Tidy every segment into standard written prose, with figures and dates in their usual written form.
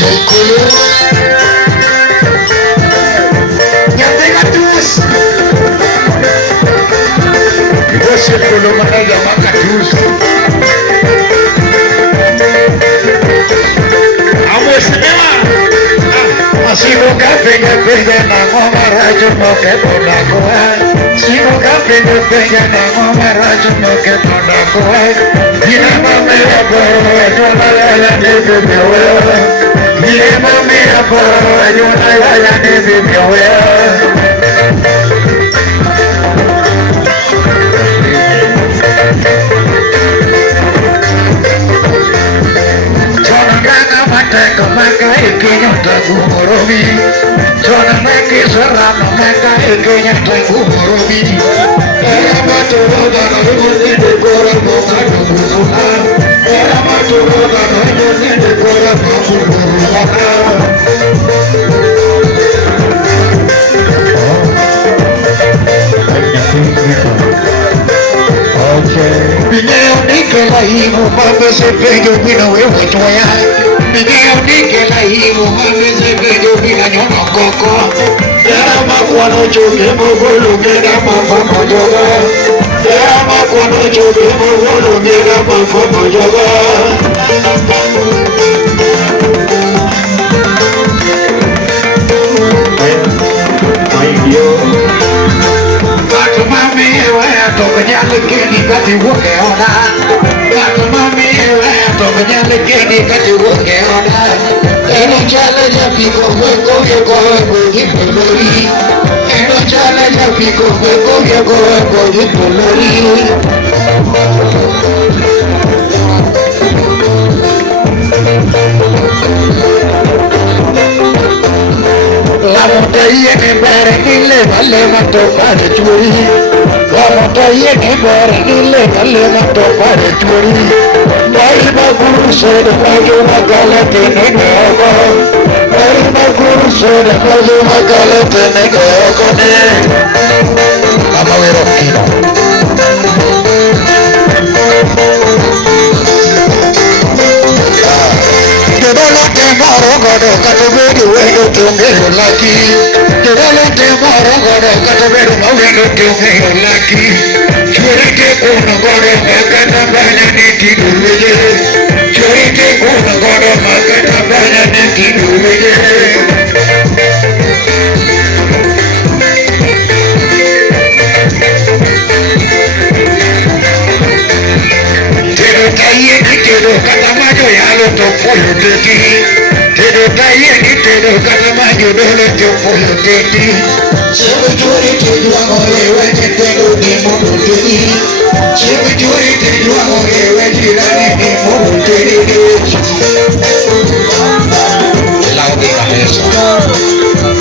Jekulu Nyatekatus Jekulu mana jama katus Awas semua Si boca pega na ngomara juno ke ponakoa Si boca pega na ngomara juno ke ponakoa Dina mame apo jona ya ne bimewe Dina mame apo jona ya ne bimewe Maka maka ikinya tagumorobi Jona maki serana maka ikinya tagumorobi Era maturo dana yoni dekora mokado mukuna Era maturo dana yoni dekora mukuna Bineo nikela hivo mame se pege bina wewe toya Bineo nikela hivo mame se pege bina nyono koko Era makwano choke mogolo gera mafomo joga Era makwano choke mogolo gera mafomo joga Mami, to kanyale kini kati woke ona. Mami, to kanyale kini kati woke ona. Eno chale ja piko weko yeko yipolori. Eno chale ja piko weko yeko yipolori. La montaña que perenne vale mato para churi. La montaña que perenne vale mato para churi. Bari baguru se de bajo magala tene gawa. Bari baguru se de bajo magala tene gawa ne. Vamos a ver aquí. Kedolante maro godo katobedi wendo tungero laki Kedolante maro godo katobedi wendo tungero laki Churite kuno godo magana banya niti duwede Churite kuno godo magana banya niti duwede Tedo katamajo yalo to pollo teti Tedo taye ni tedo katamajo dole to pollo teti Sebe jori tedo amorewe tedo ni mono teti Sebe jori tedo amorewe jirani ni mono teti Elago de cabeza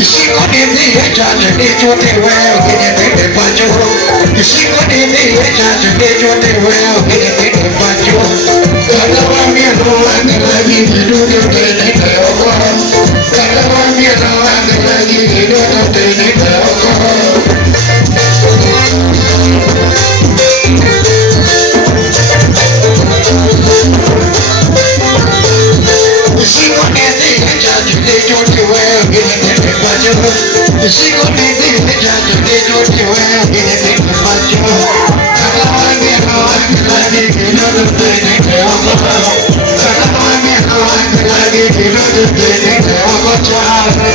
Isiko nini echane ni chote weo kine tete pacho Isiko nini echane ni chote weo kine tete pacho Kalawa mieno angelagi hiduyo tene teoko Kalawa mieno angelagi hiduyo tene teoko Isiko nini echane ni chote weo kine tete pacho Isiko nini echane ni chote weo kine tete pacho Kalawa mieno angelagi hiduyo tene teoko Kalawa mieno angelagi hiduyo tene teoko chale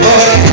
Thank you.